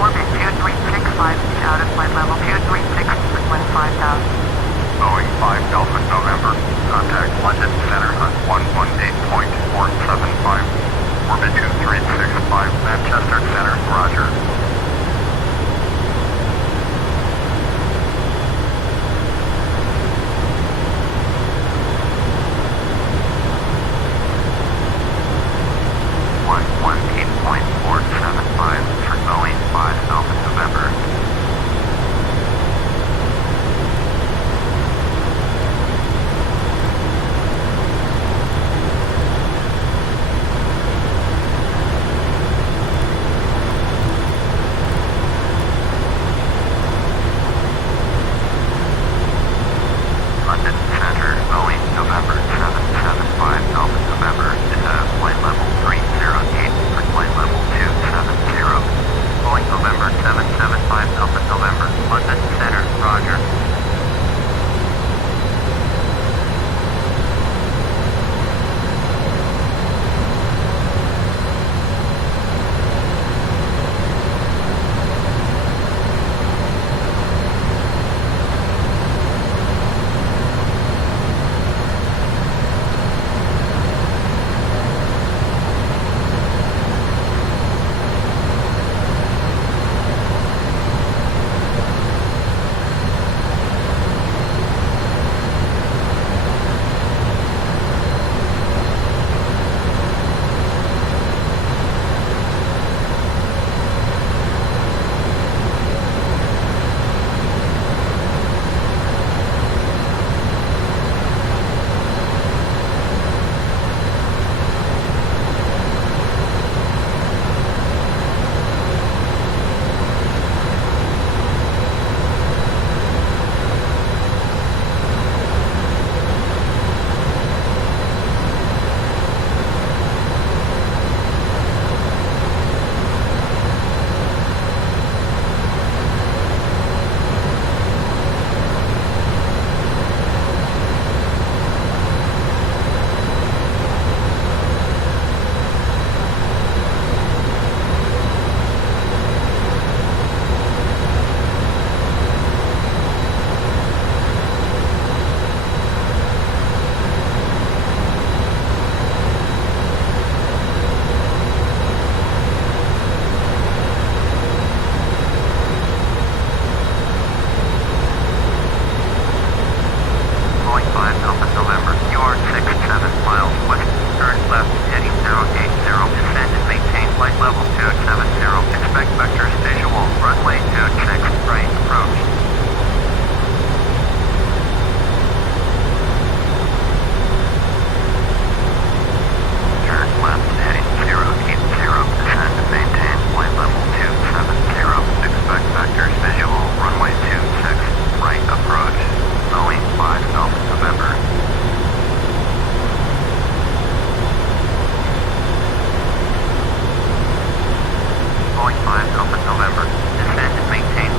Orbit 2365 is out of flight level 236 for wind 5000. Boeing 5 Delta November. Contact London Center on 118.475. Orbit 2365 Manchester Center, roger.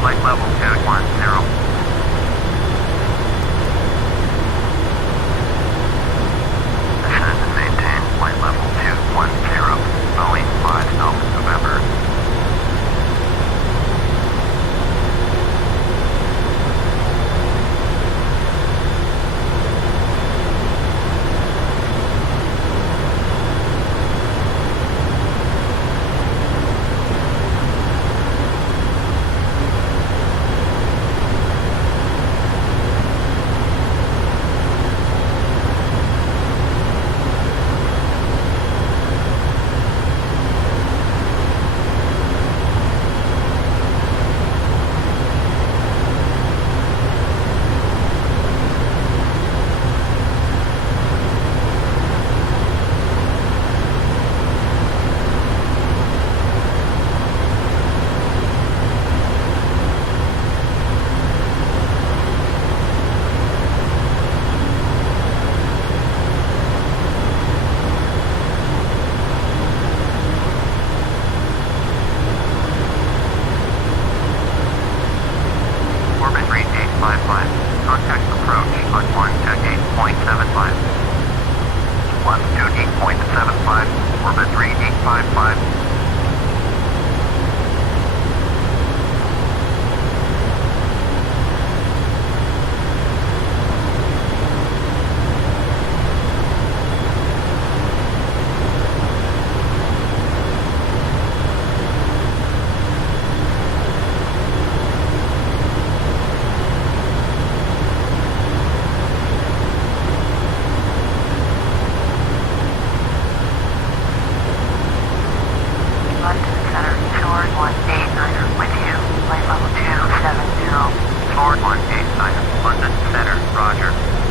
Flight level 2 at 1. Ford 189er with you, flight level 270. Ford 189er, London Center, roger.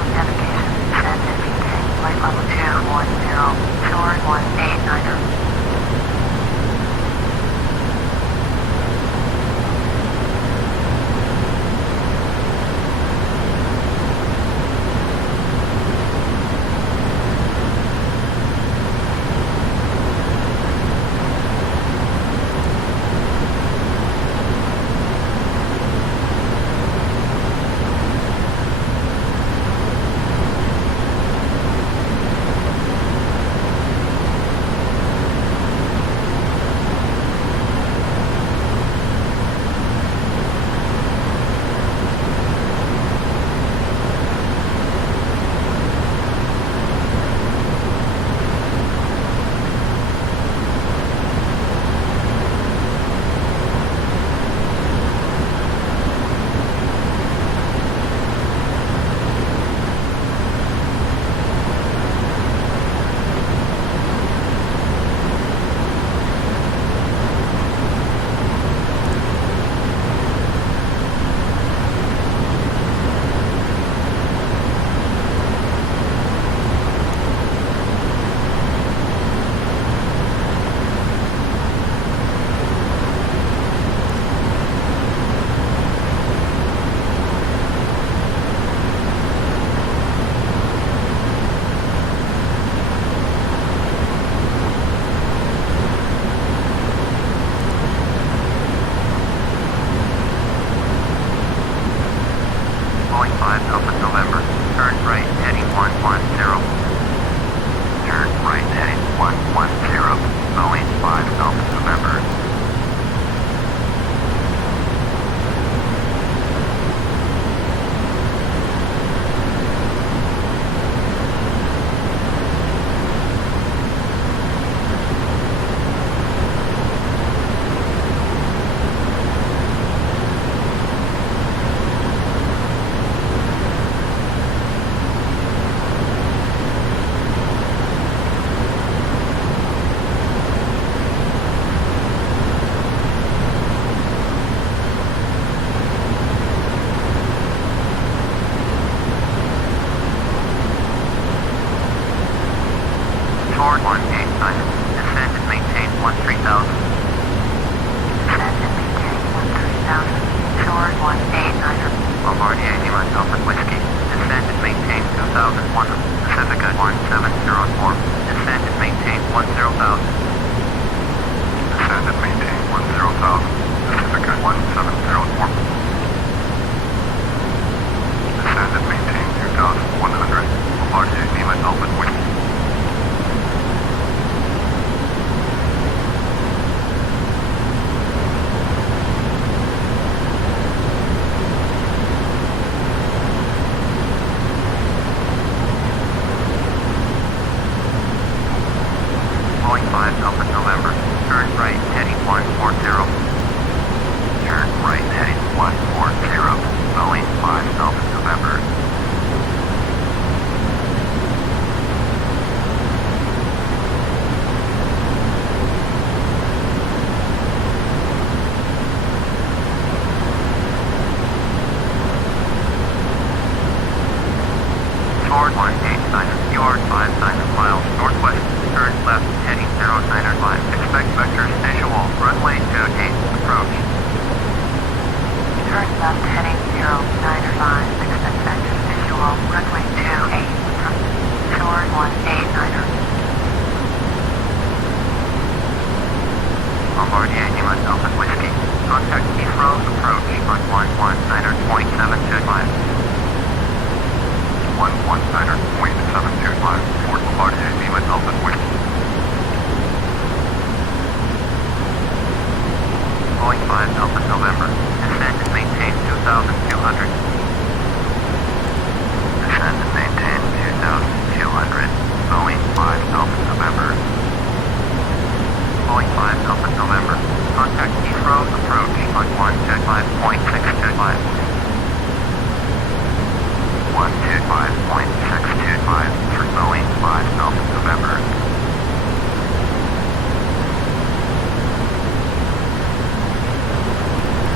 on navigation. Descend and maintain flight level 210, shore 189er.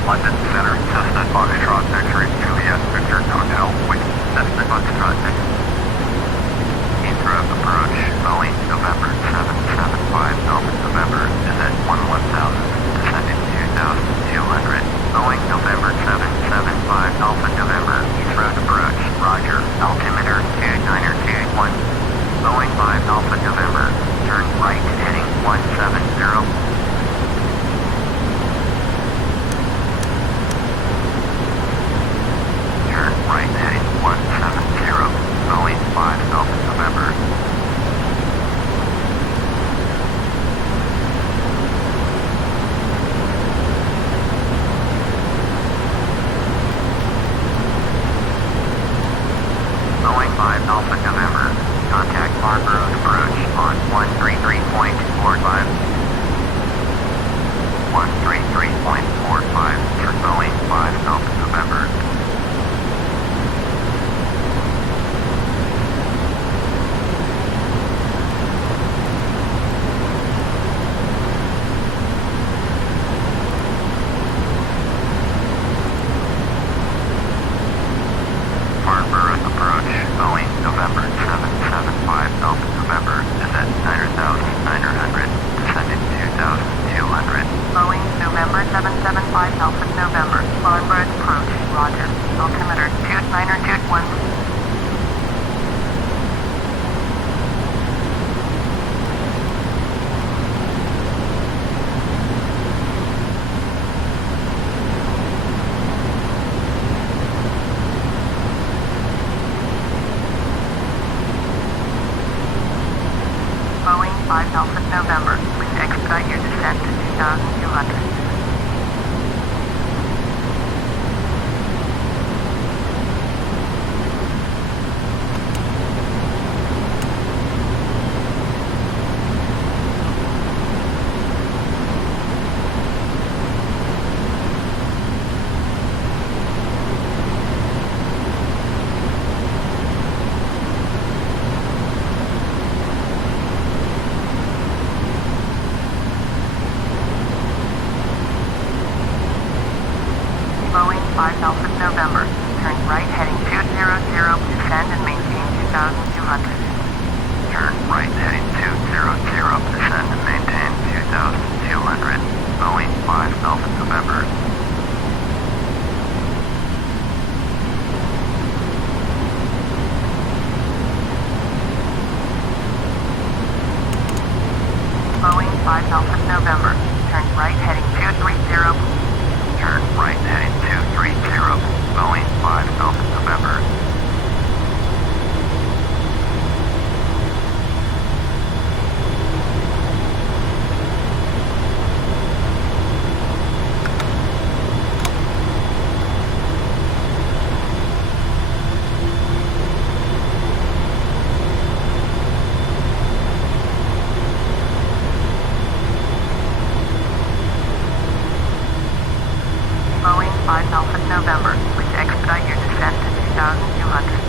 London Center, Cessna Foxtrot X-ray Juliet Victor Hotel, Wait, Cessna Foxtrot X-ray. Boeing 5 Alpha November. Contact Farnborough approach on 133.45. 133.45 for Boeing 5 Alpha November. Farnborough approach, Boeing November 775 Alpha November is at 9,900, descending 2,200. Boeing November 775 Alpha November. Farnborough approach. Roger. Altimeter 2921. Boeing 5 Alpha November. Please expedite your descent to 2,200. Boeing 5 Alpha November. Turn right heading 200, descend and maintain 2,200. Turn right heading 200, descend and maintain 2,200. Boeing 5 Alpha November. Boeing 5 Alpha November. Turn right heading 230. Turn right heading 230. Boeing 5 Alpha November. Boeing 5 Alpha November. Please expedite your descent to 2,200.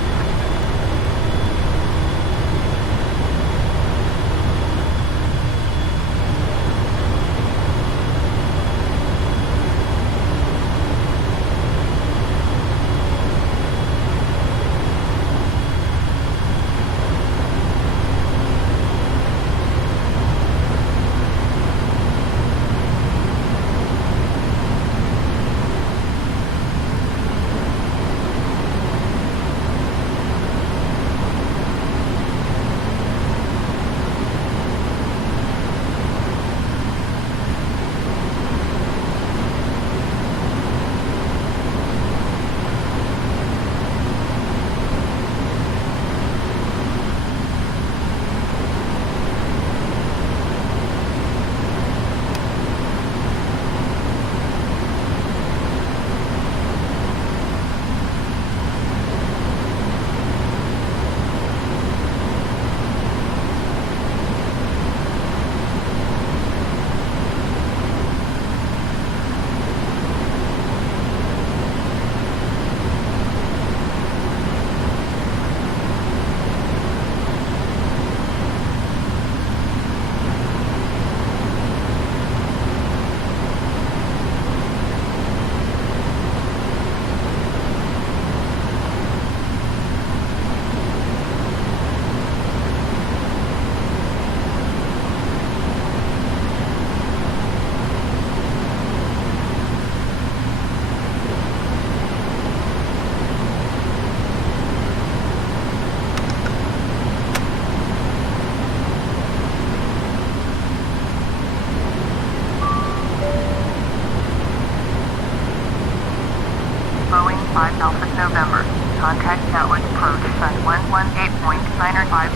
Boeing 5 Alpha November. Contact Gatwick approach sun 118.905.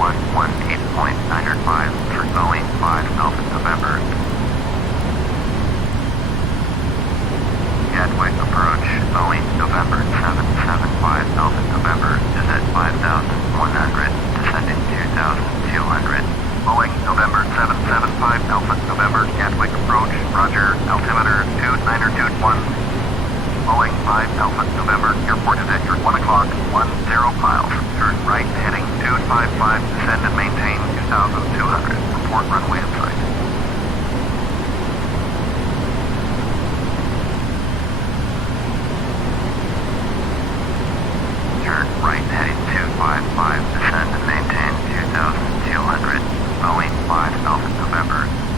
118.905 for Boeing 5 Alpha November. Gatwick approach, Boeing November 775 Alpha November is at 5,100, descending 2,200. Boeing November 775 Alpha November, Gatwick approach, roger, altimeter 2921. Boeing 5 Alpha November, airport is at your 1 o'clock, 10 miles. Turn right, heading 255, descend and maintain 2,200. Report runway in sight. Turn right, heading 255, descend and maintain 2,200. Boeing 5 Alpha November.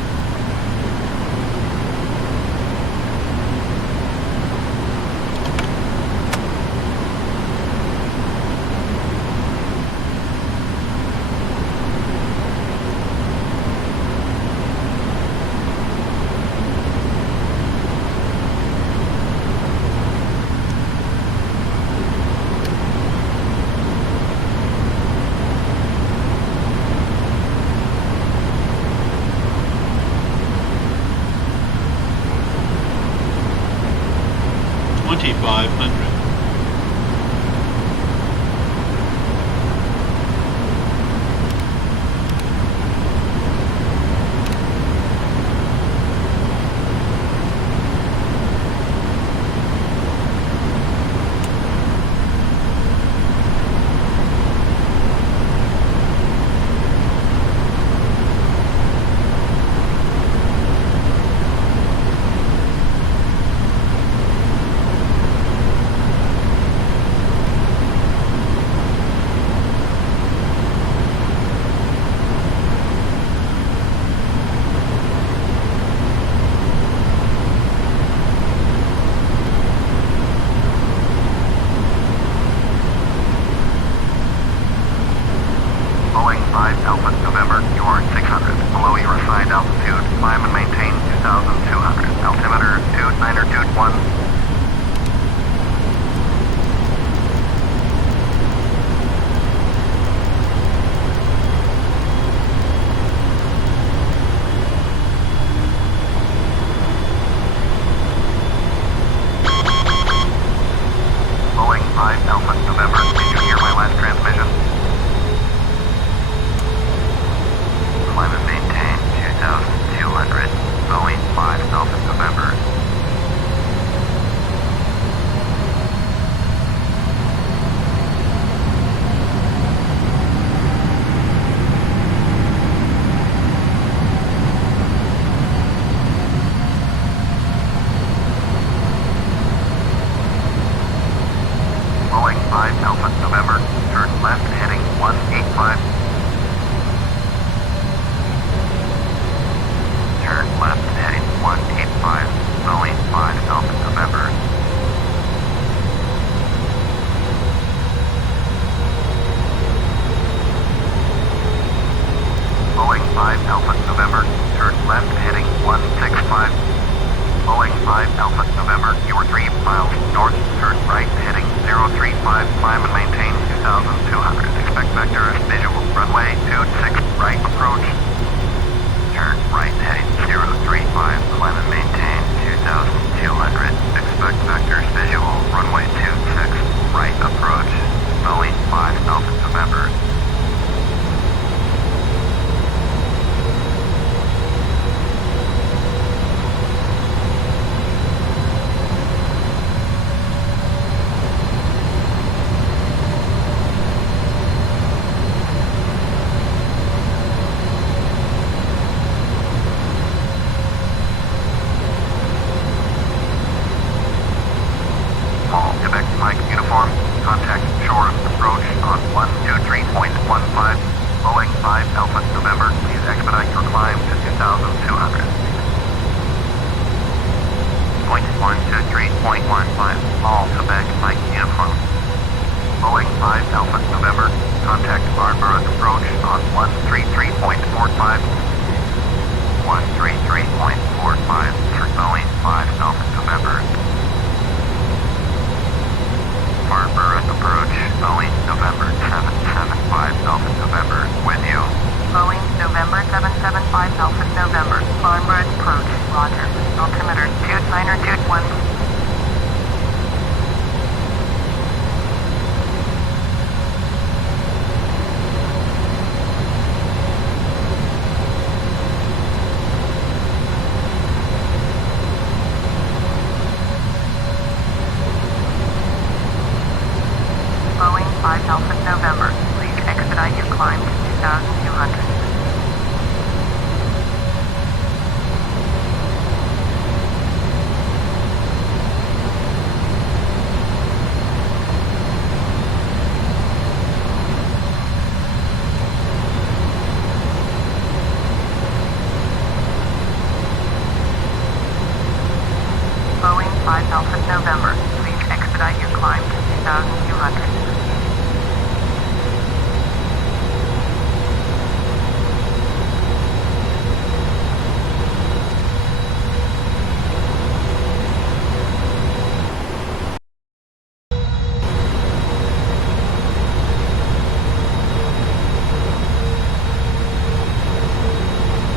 November, Farnborough approach, roger. Altimeter 2921. November. Please expedite your climb to 2,200. Boeing 5 Alpha November. Please expedite your climb to 2,200.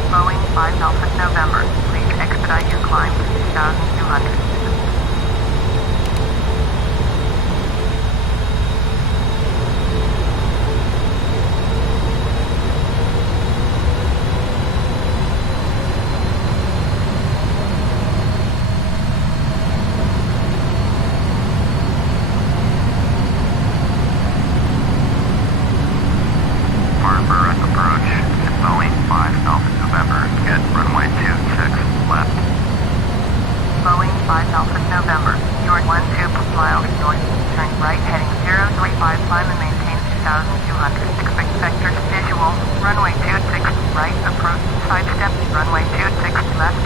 Boeing 5 Alpha November. Please expedite your climb to 2,200. Farnborough approach. Boeing 5 Alpha November. Get runway 26 left. Boeing 5 Alpha November. You're 12 miles north. Turn right heading 035, climb and maintain 2,200. Expect sector visual. Runway 26 right approach. Side step. Runway 26 left.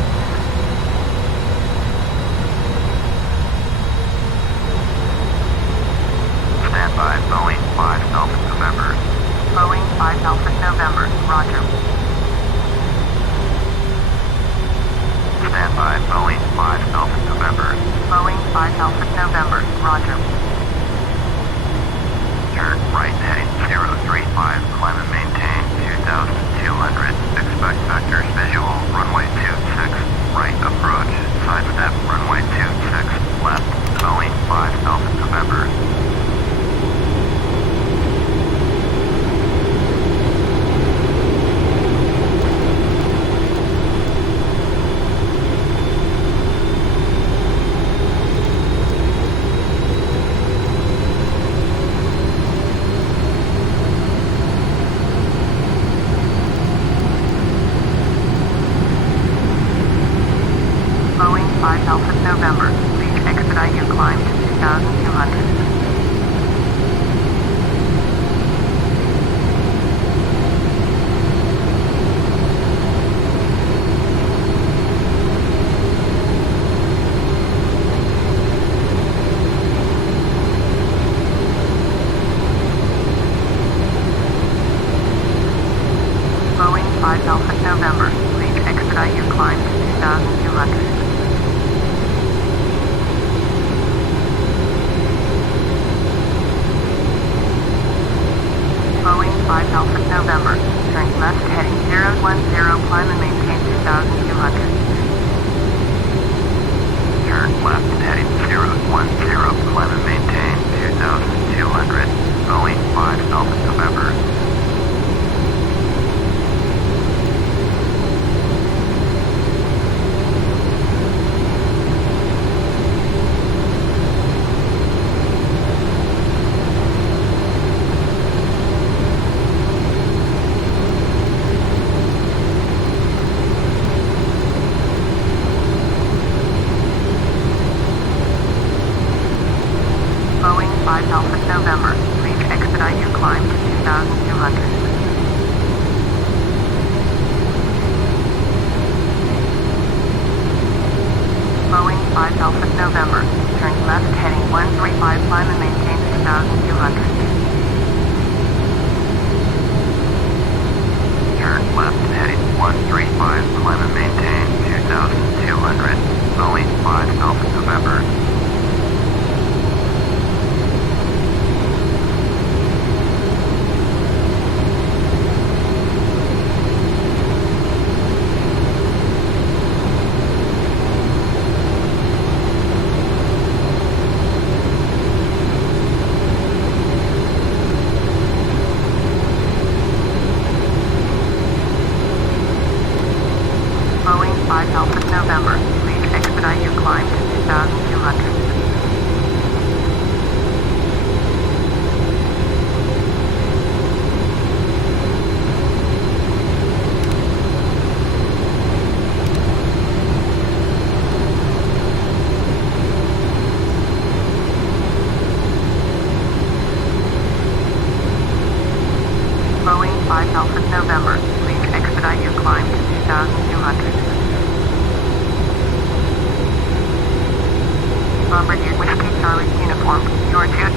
Stand by Boeing 5 Alpha November. Boeing 5 Alpha November. Roger. Stand by Boeing 5 Alpha November. Boeing 5 Alpha November. Roger. Turn right heading 035, climb and maintain 2,200. Expect vectors visual, runway 26, right approach, side step, runway 26, left, Boeing 5 Alpha November. Boeing 5 Alpha November. Please expedite your climb to 2,200. Boeing 5 Alpha November. Please expedite your climb to 2,200. Boeing 5 Alpha November. Turn left heading 010, climb and maintain 2,200. Turn left heading 010, climb and maintain 2,200. Boeing 5 Alpha November. Boeing 5 Alpha November. Please expedite your climb to 2,200. Boeing 5 Alpha November. Turn left heading 135, climb and maintain 2,200. Turn left heading 135, climb and maintain 2,200. Boeing 5 Alpha November.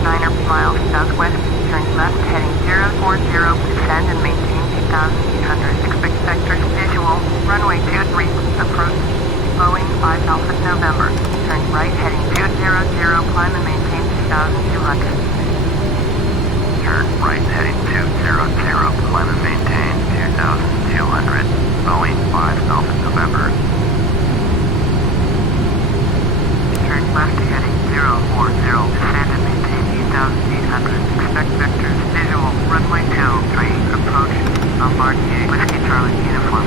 9 miles southwest, turn left heading 040, descend and maintain 2,800. Expect sectors visual, runway 23, approach, Boeing 5 Alpha November, turn right heading 200, climb and maintain 2,200. Turn right heading 200, climb and maintain 2,200. Boeing 5 Alpha November. Turn left heading 040, descend and maintain 2,800. Expect vectors visual, runway 23, approach, Bombardier Whiskey Charlie uniform.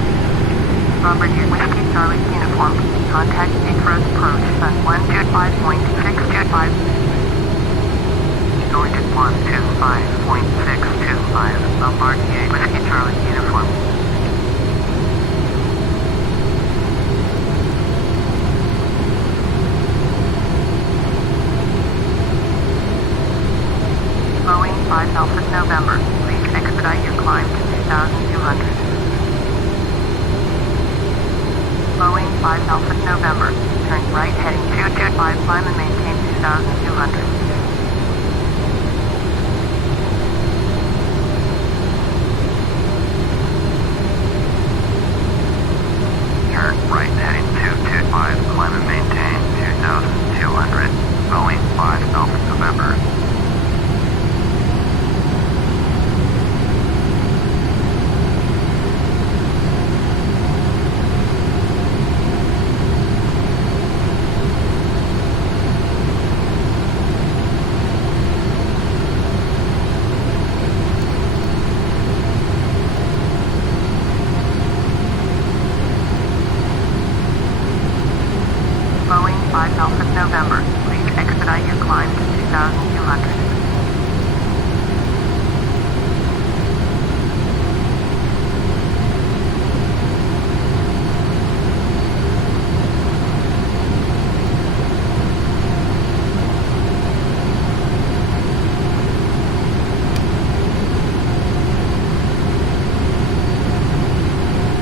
Bombardier Whiskey Charlie uniform, contact Heathrow's approach, sun 125.625. Going at 125.625, Bombardier Whiskey Charlie uniform. Boeing 5 Alpha November, please expedite your climb to 2,200. Boeing 5 Alpha November, turn right heading 225, climb and maintain 2,200. Turn right heading 225, climb and maintain 2,200. Boeing 5 Alpha November. Boeing 5 Alpha November, please expedite your climb to 2,200.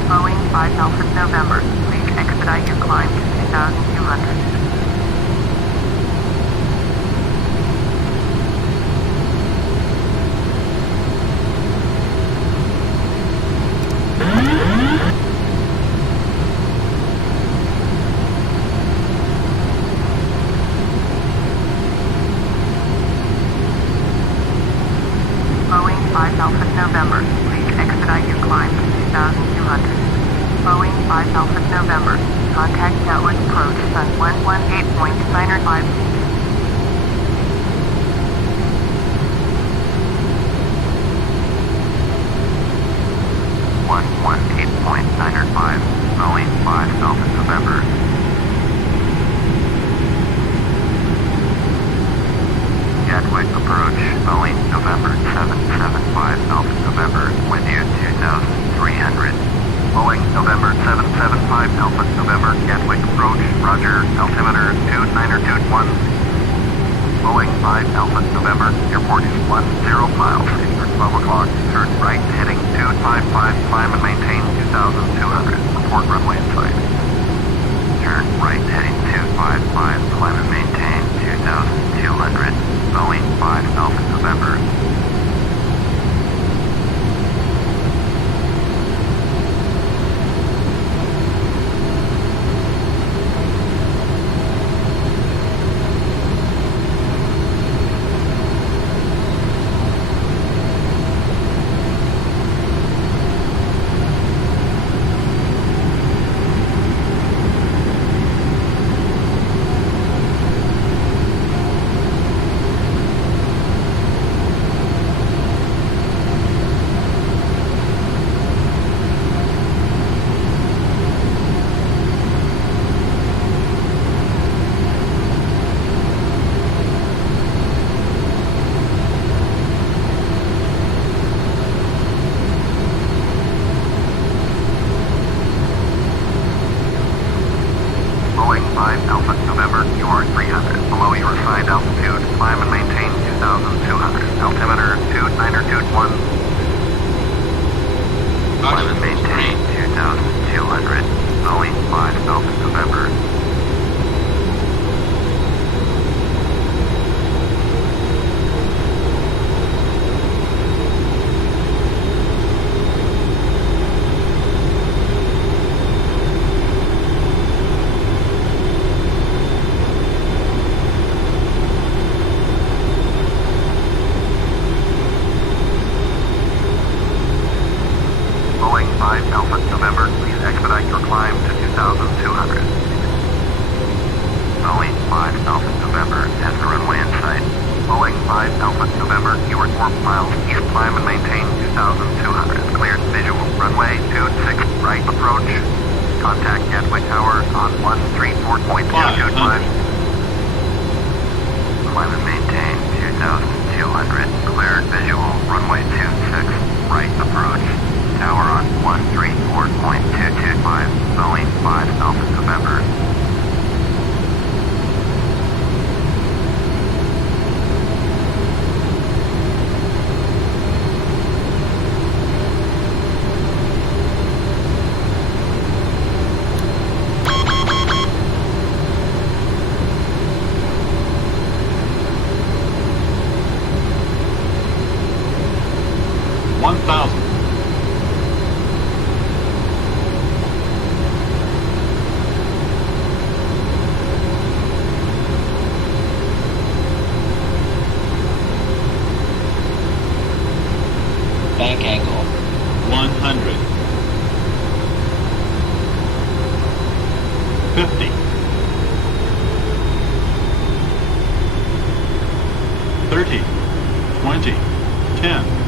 Boeing 5 Alpha November, please expedite your climb to 2,200. Boeing 5 Alpha November, please expedite your climb to 2,200. Boeing 5 Alpha November, contact Gatwick approach, sun 118.905. Boeing 5 Alpha November. Gatwick approach, Boeing November 775 Alpha November, with you 2,300. Boeing November 775 Alpha November, Gatwick approach, roger, altimeter 2921. Boeing 5 Alpha November, airport is 10 miles after 12 o'clock, turn right heading 255, climb and maintain 2,200, report runway in sight. Turn right heading 255, climb and maintain 2,200, Boeing 5 Alpha November. Climb and maintain 2,200. Boeing 5 Alpha November. November, you are 4 miles east, climb and maintain 2,200. Cleared visual. Runway 26, right approach. Contact Gatwick Tower on 134.225. Climb and maintain 2,200. Cleared visual. Runway 26, right approach. Tower on 134.225. Boeing 5 Alpha November. Bank angle. 100. 50. 30. 20. 10.